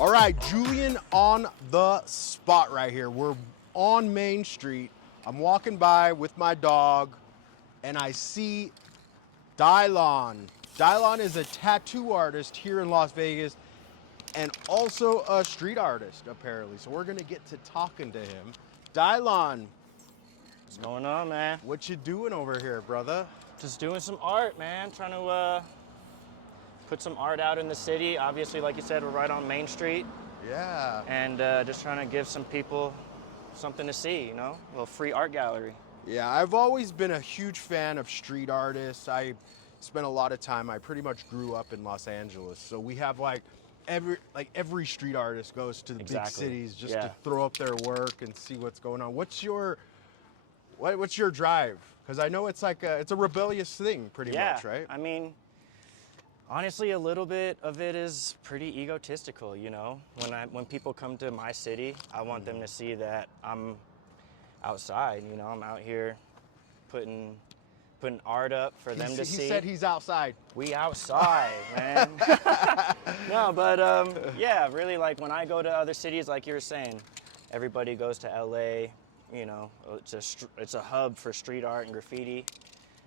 All right, Julian on the spot right here. We're on Main Street. I'm walking by with my dog and I see Dylon. Dylon is a tattoo artist here in Las Vegas and also a street artist, apparently. So we're gonna get to talking to him. Dylon, What's going on, man? what you doing over here, brother? Just doing some art, man. Trying to put some art out in the city. Obviously, like you said, we're right on Main Street. Yeah. And just trying to give some people something to see, you know? A little free art gallery. Yeah, I've always been a huge fan of street artists. I spent a lot of time, I pretty much grew up in Los Angeles. So we have every street artist goes to the big cities just to throw up their work and see what's going on. What's your drive? Because I know it's like it's a rebellious thing pretty much, right? I mean, honestly, a little bit of it is pretty egotistical, you know? When people come to my city, I want them to see that I'm outside, you know? I'm out here putting art up for them to see. He said he's outside. We outside, man. No, but yeah, really, like when I go to other cities, like you were saying, everybody goes to LA, you know, it's a hub for street art and graffiti.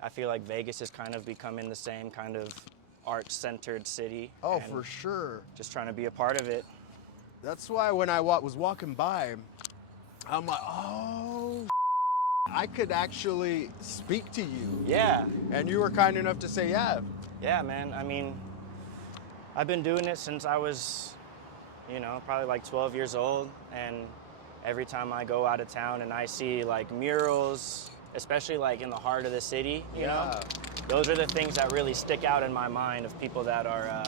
I feel like Vegas is kind of becoming the same kind of art-centered city. Oh, for sure. Just trying to be a part of it. That's why when I was walking by, I'm like, oh, I could actually speak to you. Yeah. And you were kind enough to say, yeah. Yeah, man. I mean, I've been doing it since I was, you know, probably like 12 years old. And every time I go out of town and I see like murals, especially like in the heart of the city, you know, those are the things that really stick out in my mind of people that are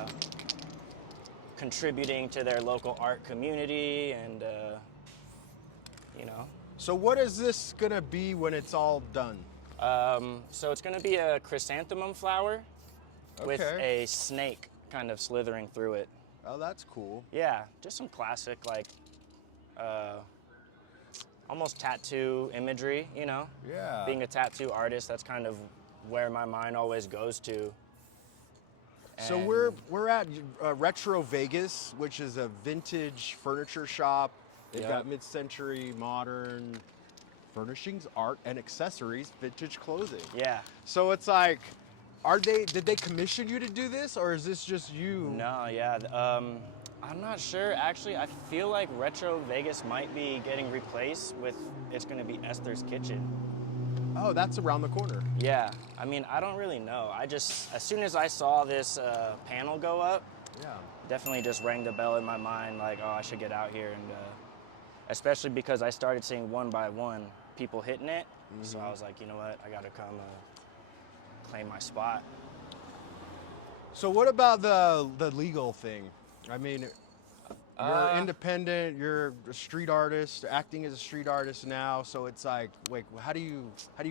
contributing to their local art community and, you know. So what is this gonna be when it's all done? So it's gonna be a chrysanthemum flower with a snake kind of slithering through it. Oh, that's cool. Yeah, just some classic, like, almost tattoo imagery, you know? Yeah. Being a tattoo artist, that's kind of where my mind always goes to. So we're at Retro Vegas, which is a vintage furniture shop. They've got mid-century, modern furnishings, art, and accessories, vintage clothing. Yeah. So it's like, did they commission you to do this, or is this just you? No, yeah. I'm not sure. Actually, I feel like Retro Vegas might be getting replaced with, it's going to be Esther's Kitchen. Oh, that's around the corner. Yeah. I mean, I don't really know. As soon as I saw this panel go up, definitely just rang the bell in my mind, like, oh, I should get out here. And especially because I started seeing one by one people hitting it. So I was like, you know what, I got to come claim my spot. So what about the legal thing? I mean, you're independent, you're a street artist, acting as a street artist now, so it's like, wait, how do you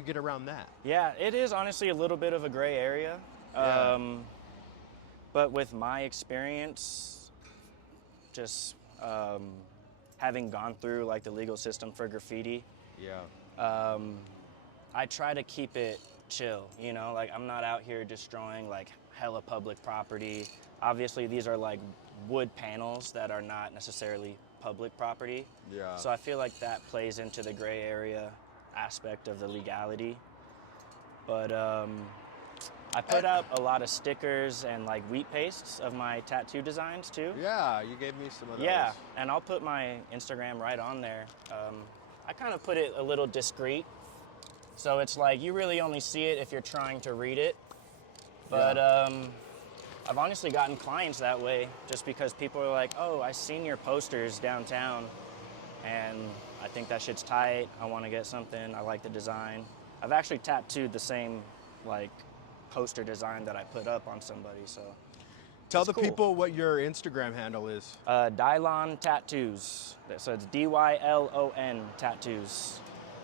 get around that? Yeah, it is honestly a little bit of a gray area. But with my experience, just having gone through like the legal system for graffiti, I try to keep it chill, you know? Like, I'm not out here destroying like hella public property. Obviously, these are like wood panels that are not necessarily public property. Yeah. So I feel like that plays into the gray area aspect of the legality. But I put out a lot of stickers and like wheat pastes of my tattoo designs too. Yeah, you gave me some of those. Yeah, and I'll put my Instagram right on there. I kind of put it a little discreet. So it's like you really only see it if you're trying to read it. But I've honestly gotten clients that way just because people are like, oh, I seen your posters downtown and I think that shit's tight. I want to get something. I like the design. I've actually tattooed the same like poster design that I put up on somebody, so. Tell the people what your Instagram handle is. Dylon Tattoos. So it's D-Y-L-O-N Tattoos.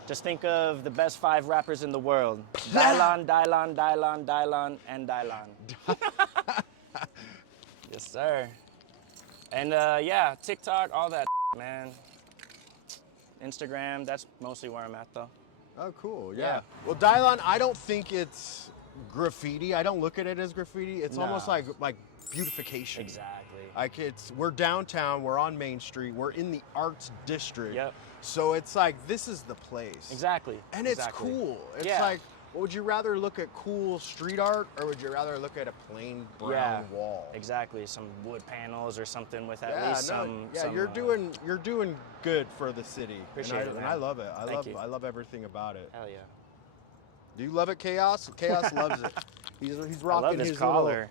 Just think of the best 5 rappers in the world. Dylon, Dylon, Dylon, Dylon, and Dylon. Yes, sir. And yeah, TikTok, all that, man. Instagram, that's mostly where I'm at, though. Oh, cool, yeah. Well, Dylon, I don't think it's graffiti. I don't look at it as graffiti. It's almost like beautification. Exactly. Like we're downtown, we're on Main Street, we're in the arts district. Yep. So it's like, this is the place. Exactly. And it's cool. It's Yeah. like, would you rather look at cool street art or would you rather look at a plain brown wall? Exactly. Some wood panels or something with at Yeah, least some. Yeah, some, you're doing good for the city. Appreciate it, man. And I love it. I you. love everything about it. Hell yeah. Do you love it, Chaos? Chaos loves it. He's rocking I love his collar.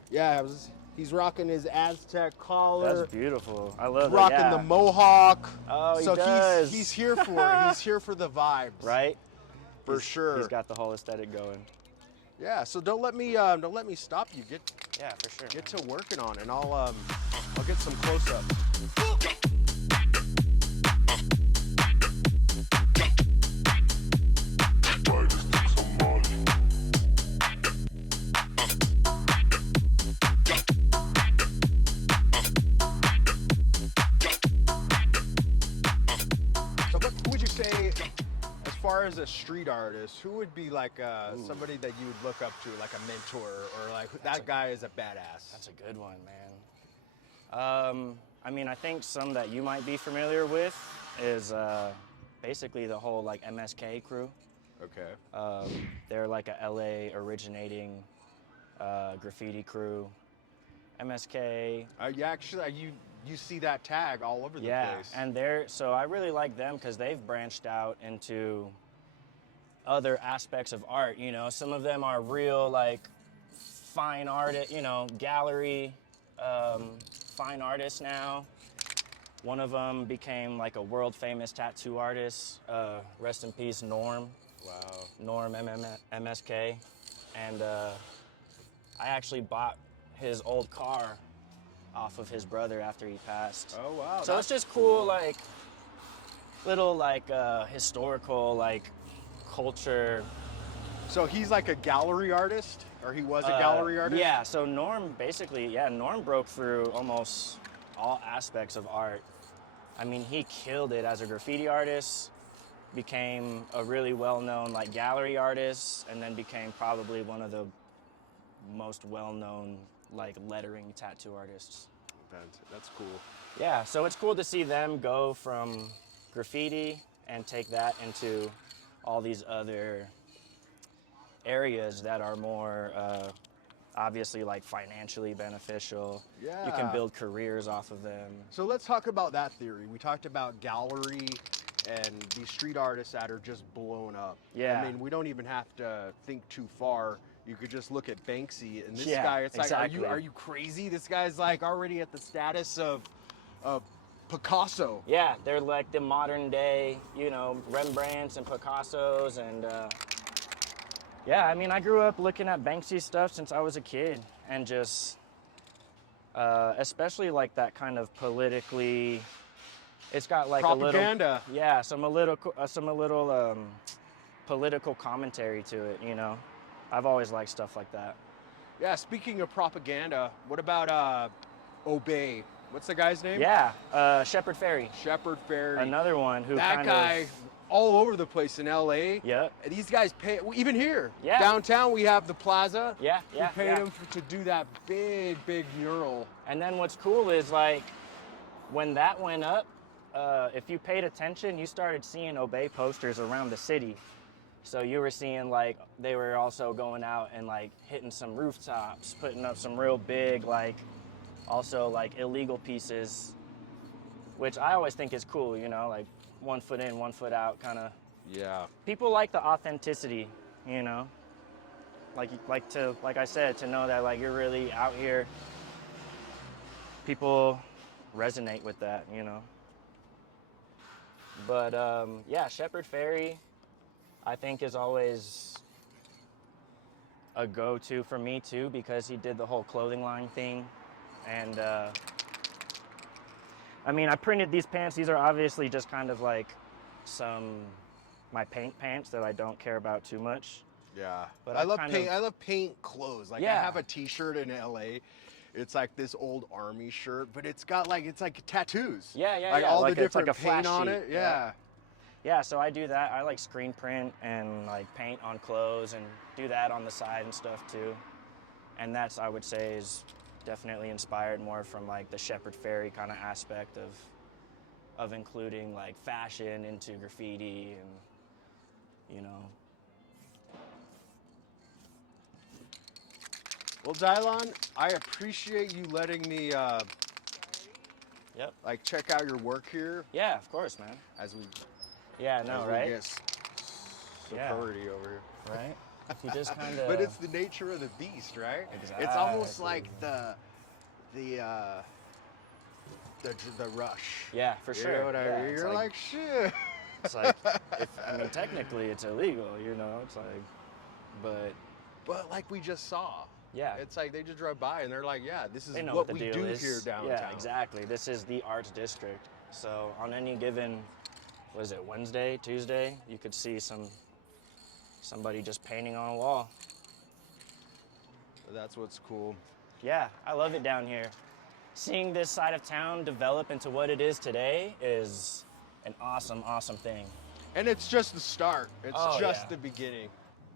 He's rocking his Aztec collar. That's beautiful. I love rocking that. the mohawk. Oh, he so does. he's here for it. He's here for the vibes. Right? For sure. He's got the whole aesthetic going. Yeah. So don't let me stop you. Yeah, for sure. Get to working on it, and I'll get some close-ups. As far as a street artist, who would be like somebody that you would look up to, like a mentor, or like that guy is a badass? That's a good one, man. I mean, I think some that you might be familiar with is basically the whole like MSK crew. Okay. They're like a LA originating graffiti crew. MSK. You see that tag all over the place. And so I really like them because they've branched out into other aspects of art. You know, some of them are real like fine art, gallery fine artists now. One of them became like a world famous tattoo artist. Rest in peace, Norm. Wow. Norm MSK. And I actually bought his old car off of his brother after he passed. Oh wow. So it's just cool, like little like historical like culture. So he's like a gallery artist, or he was a gallery artist? Yeah, so Norm Norm broke through almost all aspects of art. I mean, he killed it as a graffiti artist, became a really well-known like gallery artist, and then became probably one of the most well-known like lettering tattoo artists. That's cool. Yeah, so it's cool to see them go from graffiti and take that into all these other areas that are more obviously like financially beneficial. Yeah. You can build careers off of them. So let's talk about that theory. We talked about gallery and these street artists that are just blown up. Yeah. I mean, we don't even have to think too far. You could just look at Banksy and this Yeah, guy. It's exactly. like, are you crazy? This guy's like already at the status of Picasso. Yeah, they're like the modern day, Rembrandts and Picassos, and yeah, I mean, I grew up looking at Banksy stuff since I was a kid, and just especially like that kind of politically, it's got like propaganda. Some little political commentary to it, I've always liked stuff like that. Yeah, speaking of propaganda, what about Obey? What's the guy's name? Yeah, Shepard Fairey. Shepard Fairey. Another one who that guy all over the place in LA. Yeah. These guys pay, even here. Yeah. Downtown we have the plaza. Yeah. We paid him to do that big mural. And then what's cool is like when that went up, if you paid attention, you started seeing Obey posters around the city. So you were seeing like they were also going out and like hitting some rooftops, putting up some real big like also like illegal pieces, which I always think is cool, like 1 foot in, 1 foot out kind of. Yeah. People like the authenticity, like I said, to know that like you're really out here. People resonate with that, But yeah, Shepard Fairey, I think is always a go-to for me too, because he did the whole clothing line thing. And I mean, I printed these pants. These are obviously just kind of like my paint pants that I don't care about too much. Yeah. But I love paint. I love paint clothes. Like I have a t-shirt in LA. It's like this old army shirt, but it's like tattoos. Yeah. Like all like the different it's like a paint flash on sheet. it. Yeah. Yeah, so I do that. I like screen print and like paint on clothes and do that on the side and stuff too. And that's, I would say, is definitely inspired more from like the Shepherd Ferry kind of aspect of including like fashion into graffiti and, you know. Well, Dylon, I appreciate you letting me Yep. like check out your work here Yeah, of course, man. as we Yeah, no, as right? we get Yeah. security over here. Right? You just kind of. But it's the nature of the beast, right? It's almost Exactly. like the rush. Yeah, for You sure. know what I Yeah, mean? it's You're like, shit. it's like, I mean, technically it's illegal, you know. It's like, but But like we just saw, yeah, it's like they just drive by and they're like, yeah, this is they know what the we deal do is. here downtown. Yeah, exactly. This is the arts district. So on any given, what is it, Wednesday, Tuesday, you could see somebody just painting on a wall. That's what's cool. Yeah, I love it down here. Seeing this side of town develop into what it is today is an awesome, awesome thing. And it's just the start. It's Oh, just yeah. the beginning.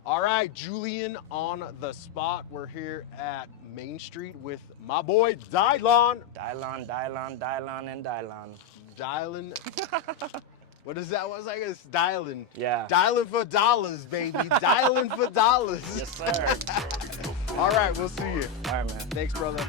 All right, Julian on the spot. We're here at Main Street with my boy Dylon. Dylon, Dylon, Dylon, and Dylon. Dylan. What is that? What's like? It's dialing. Yeah. Dialing for dollars, baby. Dialing for dollars. Yes, sir. All right, we'll see you. All right, man. Thanks, brother.